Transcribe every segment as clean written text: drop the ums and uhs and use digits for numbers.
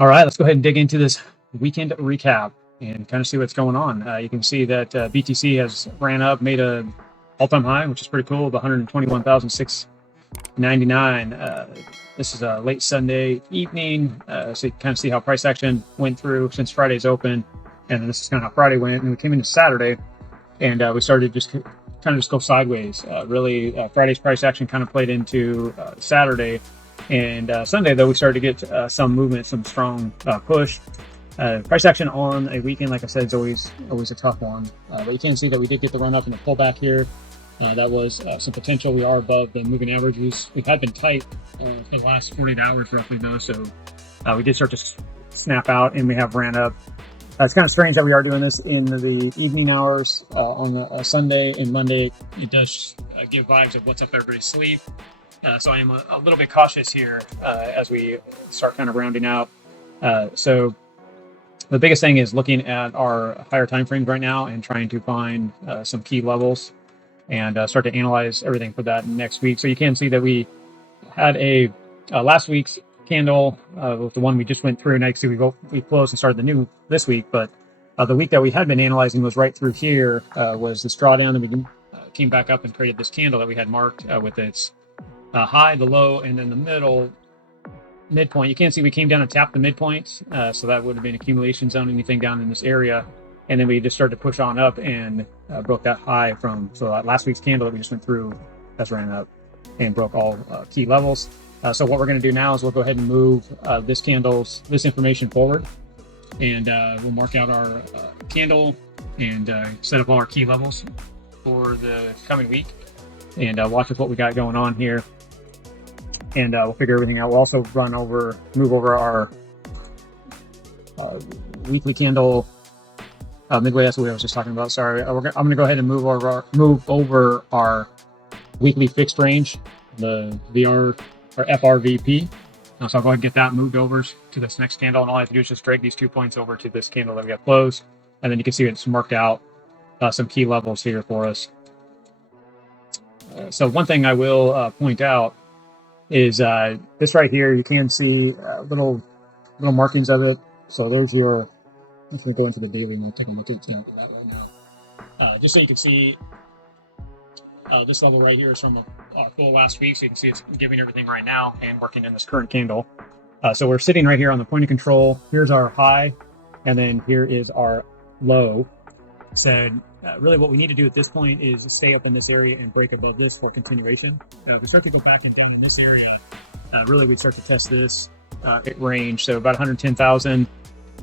All right, let's go ahead and dig into this weekend recap and kind of see what's going on. You can see that BTC has ran up, made a all-time high, which is pretty cool, of 121,699. This is a late Sunday evening, so you can kind of see how price action went through since Friday's open, and then this is kind of how Friday went. And we came into Saturday, and we started just kind of just go sideways. Friday's price action kind of played into Saturday. And Sunday, though, we started to get some movement, some strong push. Price action on a weekend, like I said, is always a tough one. But you can see that we did get the run up and the pullback here. That was some potential. We are above the moving averages. We have been tight for the last 48 hours, roughly, though. So we did start to snap out, and we have ran up. It's kind of strange that we are doing this in the evening hours on a Sunday and Monday. It does give vibes of what's up everybody's sleep. So I am a little bit cautious here as we start kind of rounding out. So the biggest thing is looking at our higher time frames right now and trying to find some key levels and start to analyze everything for that next week. So you can see that we had a last week's candle with the one we just went through. Now you can see we closed and started the new this week, but the week that we had been analyzing was right through here was this drawdown, and we came back up and created this candle that we had marked with its high, the low, and then the midpoint. You can see we came down and tapped the midpoint, so that would have been accumulation zone, anything down in this area, and then we just started to push on up and broke that high from last week's candle that we just went through. That's ran up and broke all key levels. So what we're going to do now is we'll go ahead and move this information forward, and we'll mark out our candle and set up all our key levels for the coming week, and watch what we got going on here. And we'll figure everything out. We'll also move over our weekly candle midway. That's what I was just talking about. Sorry, I'm going to go ahead and move over our weekly fixed range, the VR or FRVP. So I'll go ahead and get that moved over to this next candle, and all I have to do is just drag these 2 points over to this candle that we got closed, and then you can see it's marked out some key levels here for us. So one thing I will point out is this right here. You can see little markings of it. So there's your, if we go into the daily, we'll take a look at that right now. Just so you can see this level right here is from a full last week. So you can see it's giving everything right now and working in this current candle. So we're sitting right here on the point of control. Here's our high, and then here is our low. So really what we need to do at this point is stay up in this area and break above this for continuation. We start to go back and down in this area. Really we start to test this range. So about 110,000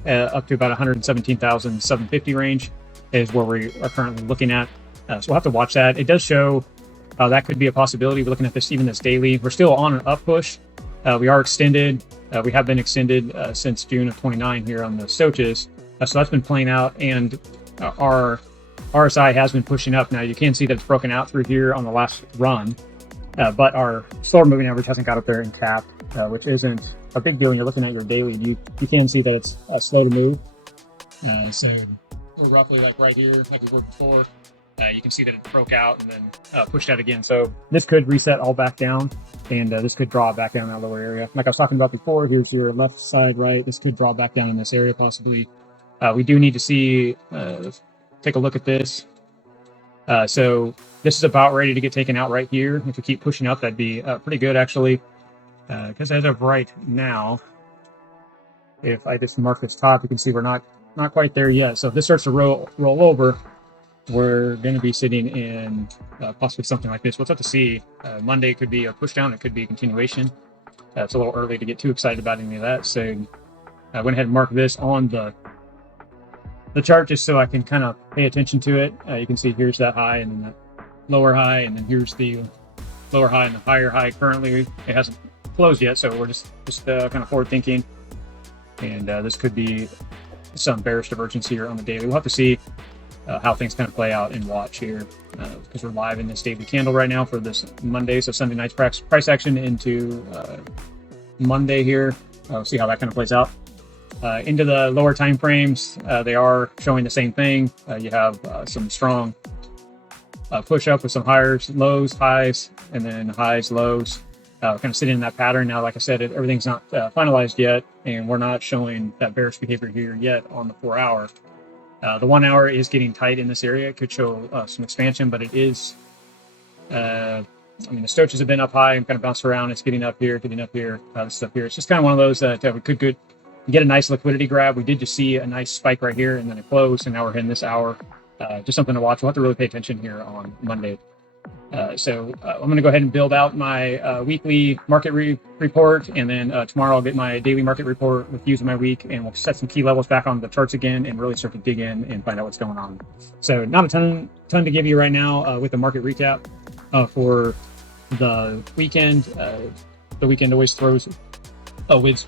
up to about 117,750 range is where we are currently looking at. So we'll have to watch that. It does show that could be a possibility. We're looking at this daily. We're still on an up push. We are extended. We have been extended since June of 29 here on the Stochas. So that's been playing out, and our RSI has been pushing up. Now you can see that it's broken out through here on the last run, but our slower moving average hasn't got up there and tapped, which isn't a big deal when you're looking at your daily. You can see that it's slow to move. So we're roughly like right here, like we were before. You can see that it broke out and then pushed out again. So this could reset all back down, and this could draw back down that lower area. Like I was talking about before, here's your left side, right? This could draw back down in this area possibly. We do need to see, take a look at this. So this is about ready to get taken out right here. If we keep pushing up, that'd be pretty good actually. Because as of right now, if I just mark this top, you can see we're not quite there yet. So if this starts to roll over, we're going to be sitting in possibly something like this. We'll have to see. Monday could be a push down. It could be a continuation. It's a little early to get too excited about any of that. So I went ahead and marked this on the chart just so I can kind of pay attention to it. You can see here's that high and then that lower high, and then here's the lower high and the higher high. Currently it hasn't closed yet, so we're just kind of forward thinking, and this could be some bearish divergence here on the daily. We'll have to see how things kind of play out and watch here, because we're live in this daily candle right now for this Monday. So Sunday night's price action into Monday here. We'll see how that kind of plays out. Into the lower time frames, they are showing the same thing. You have some strong push up with some highs, lows, highs, and then highs, lows. kind of sitting in that pattern. Now, like I said, everything's not finalized yet, and we're not showing that bearish behavior here yet on the 4 hour. The 1 hour is getting tight in this area. It could show some expansion, but it is, I mean, the Stochas have been up high and kind of bounced around. It's getting up here, this is up here. It's just kind of one of those that we could get a nice liquidity grab. We did just see a nice spike right here, and then it closed, and now we're hitting this hour. Just something to watch. We'll have to really pay attention here on Monday. So I'm going to go ahead and build out my weekly market report, and then tomorrow I'll get my daily market report with views of my week, and we'll set some key levels back on the charts again and really start to dig in and find out what's going on. So not a ton to give you right now with the market recap for the weekend. The weekend always throws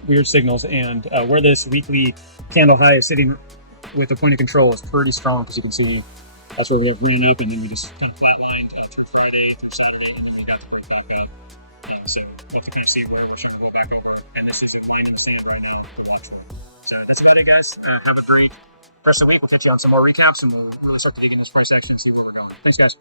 weird signals, and where this weekly candle high is sitting with the point of control is pretty strong, because you can see that's where we have ran up, and then we just kind of flatlined through Friday, through Saturday, and then we got to go back up. So we'll have to kind of see where we're shooting to go back over, and this is a winding side right now to watch for. So that's about it, guys. Have a great rest of the week. We'll catch you on some more recaps, and we'll really start to dig in this price action and see where we're going. Thanks, guys.